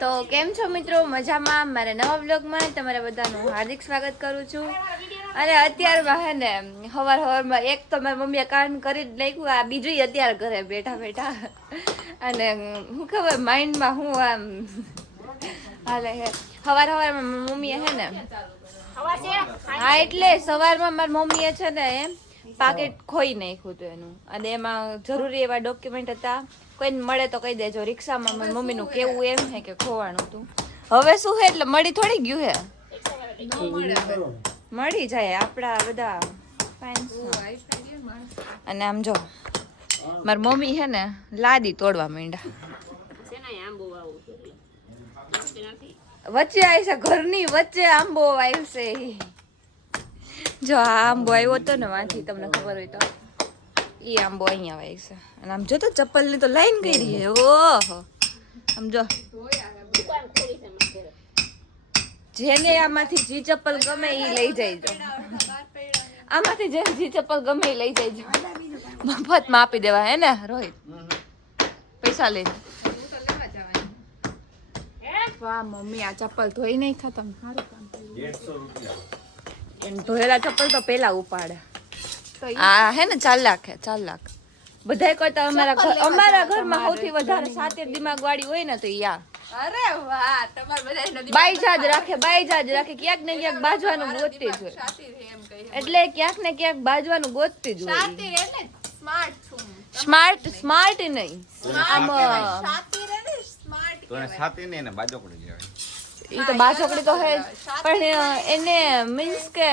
તો કેમ છો મિત્રો? મજામાં? મારા નવા બ્લોગમાં તમારા બધાનું હાર્દિક સ્વાગત કરું છું. અને અત્યારમાં હે ને સવારમાં એક તો મારી મમ્મીએ કામ કરી જ નાખ્યું, આ બીજું અત્યારે ઘરે બેઠા બેઠા અને હું ખબર માઇન્ડમાં હું આમ હાલે હે. સવારમાં મમ્મીએ હે ને હા એટલે સવારમાં મારી મમ્મીએ છે ને એમ પાકેટ ખોઈ નાખ્યું હતું એનું, અને એમાં જરૂરી એવા ડોક્યુમેન્ટ હતા. કોઈને મળે તો કહી દેજો. રિક્ષામાં મારી મમ્મીનું કેવું એમ હે કે ખોવાનું હતું. હવે શું હે એટલે મળી થોડી ગયું હે, મળી જાય આપડા બધા ફાઇન. અને આમ જો મારી મમ્મી હે ને લાદી તોડવા માંડ્યા. વચ્ચે આવી છે, ઘરની વચ્ચે આંબો આવ્યો છે. જો આ આંબો આવ્યો હતો ને વાંથી, તમને ખબર હોય તો ઈ આંબો અહીંયા આવે છે. અને આમ જો તો ચપ્પલ ની તો લાઈન કરી છે. ઓહો આમ જો, જેને આમાંથી જી ચપ્પલ ગમે ઈ લઈ જઈજો. આમાંથી જે જી ચપ્પલ ગમે ઈ લઈ જઈજો. મફતમાં આપી દેવા હે ને રોહિત, પૈસા લઈને. વાહ મમ્મી, આ ચપ્પલ ધોઈ નહીં ખતમ. સારું કામ કર્યું. ધોયેલા ચપ્પલ તો પેલા ઉપાડે. આ હે ને 4 લાખ હે, 4 લાખ. બધાય કરતા અમારા ઘરમાં સૌથી વધારે સાતેર દિમાગ વાળી હોય ને તો યા. અરે વાહ, તમાર બધાય બાઈજાજ રાખે, બાઈજાજ રાખે. ક્યાંક ને ક્યાંક બાજવાનું ગોતતી જ હોય. એટલે ક્યાંક ને ક્યાંક બાજવાનું ગોતતી જ હોય. સ્માર્ટ સ્માર્ટ નહીં, આમ તો સાતી ને બાજોકડી કહેવાય. ઈ તો બાજોકડી તો હે જ, પણ એને મીન્સ કે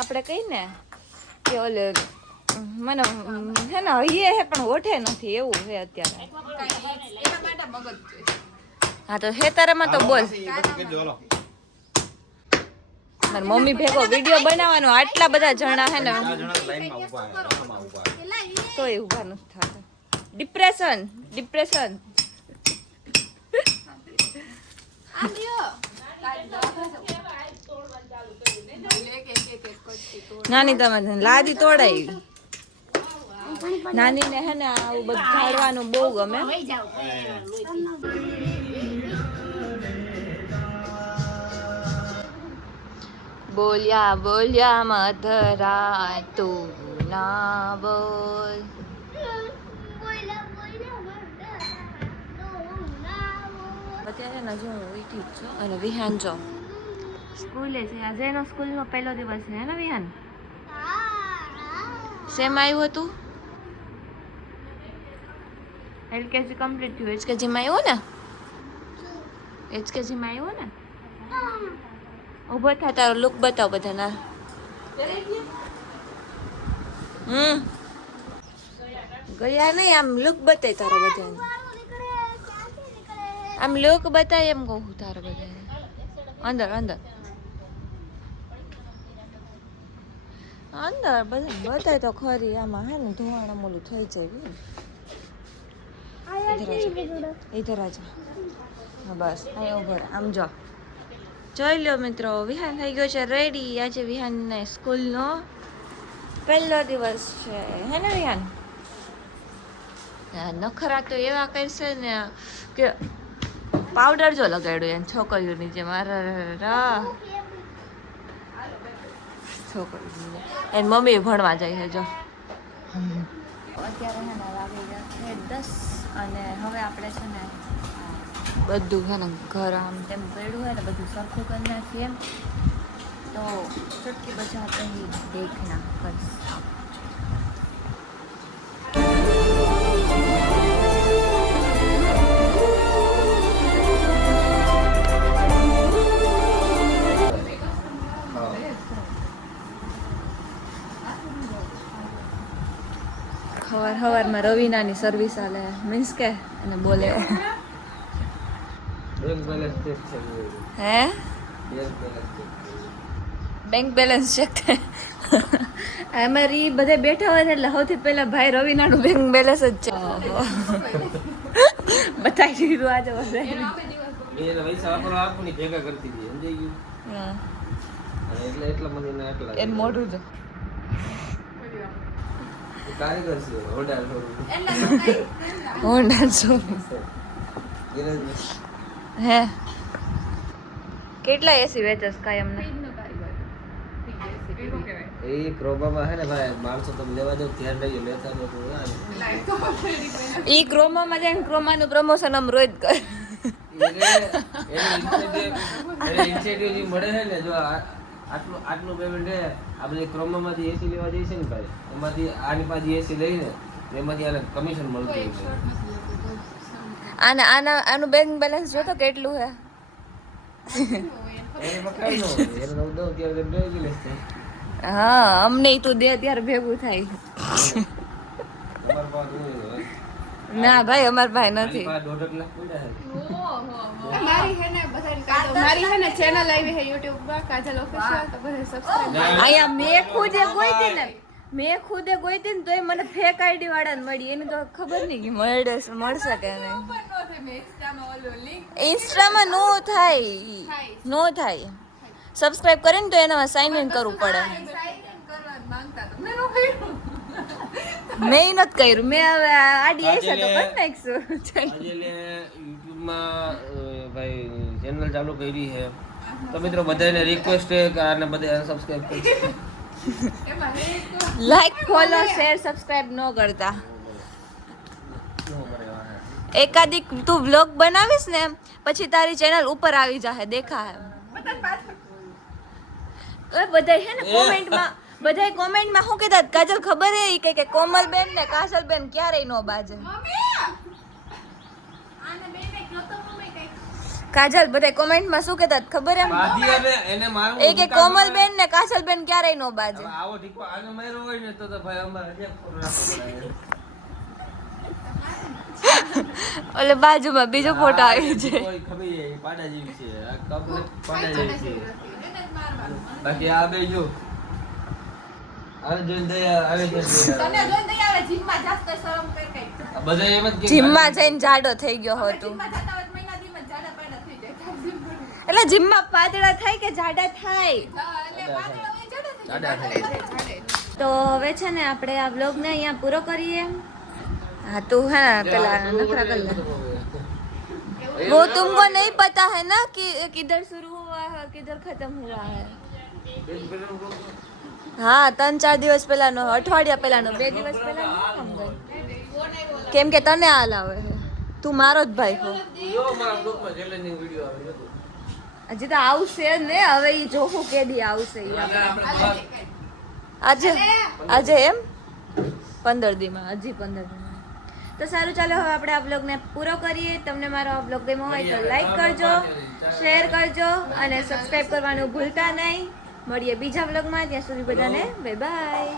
આપણે કઈ ને કે ઓલે મને હે ને હૈયે હે પણ હોઠે નથી એવું હે અત્યારે. હા તો હે તારામાં તો બોલ. મારી મમ્મી ભેગો વિડીયો બનાવવાનો, આટલા બધા જણા હે ને તોય ઉભા નથી થતા. Depression depression. નાની તમે લાદી તોડાઈ. નાની ને હે ને આવું બધું ઝાડવાનું બહુ ગમે. બોલ્યા બોલ્યા મધરા તું ના બોલ. અત્યારે ને જો હું ઉઠી જ છું અને વિહાન જો સ્કૂલે છે. આજે એનો સ્કૂલનો પહેલો દિવસ છે ને વિહાન? શેમ આવ્યું હતું? એલકેજી કમ્પ્લીટ થયું. એચકેજીમાં આવ્યો ને? એચકેજીમાં આવ્યો ને? ઉભો થા, તારો લુક બતાવ બધાના. ગયા નહીં, આમ લુક બતાય તારો બધાને. આમ લુક બતાય એમ કહું તારો બધાને. અંદર અંદર અંદર બધા બતાય તો ખરી. આમાં હે ને ધોવાણા મોલું થઈ જાય. ઇધર આજા. હા બસ અહીંયા ઉભો રહે. આમ જો જોઈ લો મિત્રો, વિહાન થઈ ગયો છે રેડી. આજે વિહાનને સ્કૂલનો પહેલો દિવસ છે હે ને વિહાન? નખરા તો એવા કરશે ને કે પાવડર જો લગાડ્યો એને છોકરીઓની જે મારા છોકરી એની મમ્મી ભણવા જાય છે. જો અત્યારે છે ને વાગી ગયા છે 10 અને હવે આપણે છે ને બધું છે ને ઘર આમ તેમ પડ્યું હોય ને બધું સરખું કરી નાખીએ તો ચટકી બજા કहीं देखना बस. સવારમાં રવિનાની સર્વિસ આલે મીન્સ કે અને બોલે હે બેંક બેલેન્સ ચેક. અમારી બધે બેઠા હોય ને એટલે સૌથી પહેલા ભાઈ રવિનાનું બેંક બેલેન્સ જ છે. બતાવી દીધું આજે બધા મોઢું જો હોન્ડા શોરૂમ હે કેટલા એસી વેચસ કાયમના? એ ક્રોબામાં હે ને ભાઈ માણસો તમે લેવા જાવ ધ્યાન લઈએ લેતા લોકો ઈ ક્રોમામાં જઈને ક્રોમાનું પ્રમોશન આમ રોજ કરે. એને ઇન્સેન્ટિવ જે મળે છે ને જો આટલું પેમેન્ટ છે આ બધી ક્રોમામાંથી એસી લેવા જઈએ છે ને ભાઈ એમાંથી આની પાછી એસી લઈને એમાંથી આને કમિશન મળતું હોય છે. આનું બેંક બેલેન્સ જોતો કેટલું હે? એને પકડાય નો એને હું દઉં ત્યારે બે ગિલેસ થાય. હા અમને તું દે ત્યારે ભેગું થાય. તમારા પાસે હોય ને? ના ભાઈ અમાર ભાઈ આની નથી. પાસે 1.5 લાખ પડ્યા છે. મારી છે ને ચેનલ આવી છે YouTube માં કાજલ ઓફિશિયલ તો બધા સબસ્ક્રાઇબ અહીંયા મેં ખુદે ગોઈતી ને તોય મને ફેક આઈડી વાળાને મળી. એની તો ખબર નહીં કે મળશે કે નહીં. ઇન્સ્ટામાં નો થાય સબસ્ક્રાઇબ કરે ને તો એનામાં સાઇન ઇન કરવું પડે. મેં નથી કર્યું. મેં હવે આડી હશે તો કરી નાખશું. આજે યુટ્યુબમાં ભાઈ ચેનલ ચાલુ કરી છે તો મિત્રો બધાને રિક્વેસ્ટ છે કે આને બધાને સબસ્ક્રાઇબ કરો. લાઈક ફોલો શેર સબસ્ક્રાઇબ ન કરતા. એકાદી તું વ્લોગ બનાવીશ ને પછી તારી ચેનલ ઉપર આવી જાહે દેખાહે. એ બધાય હે ને કોમેન્ટમાં શું કહેતા કાજલ ખબર હે ઈ કે કોમલબેન ને કાજલબેન ક્યારેય નો બાજે. કાજલ બધાય કોમેન્ટમાં શું કહેતા ખબર હે? બાજી હવે એને મારું એ કે કોમલબેન ને કાજલબેન ક્યારેય નો બાજે. હવે આવો ઠીકો આને માર્યો હોય ને તો ભાઈ અમારે જે રાખો પડે. ઓલે બાજુમાં બીજો ફોટો આવી છે. કોઈ ખબર છે પાડા જેવી છે આ કપલે પાડા જેવી છે. બાકી આ બે જો આને જોઈને દયા આવે છે. બધા એમ જ કે જીમમાં જઈને જાડો થઈ ગયો હો તું. એટલે જીમમાં પાતળા થાય કે જાડા થાય? જાડા થાય. તો હવે છે ને આપણે આ વ્લોગને અહીંયા પૂરો કરીએ. हाँ तू है ना पहला नखरा कर ले. वो तुमको नहीं पता है ना कि किधर शुरू हुआ है किधर खत्म हुआ है. હા 3-4 દિવસ પહેલાનો અઠવાડિયા પહેલાનો 2 દિવસ પહેલાનો સમજો. કેમ કે તને હાલ આવે છે તું મારો જ ભાઈ છો. જો મારા બ્લોગમાં ચેલેન્જિંગ વિડિયો આવે છે. હજી તો આવશે ને હવે ઈ જોખું કેદી આવશે ઈ આપણે. આજે એમ 15 દીમાં હજી 15 દીમાં. તો સારું ચાલો હવે આપણે આ બ્લોગને પૂરો કરીએ. તમને મારો આ બ્લોગ ગમ્યો હોય તો લાઈક કરજો, શેર કરજો અને સબસ્ક્રાઇબ કરવાનું ભૂલતા નહીં. મળીએ બીજા બ્લોગમાં. ત્યાં સુધી બધાને બાય બાય.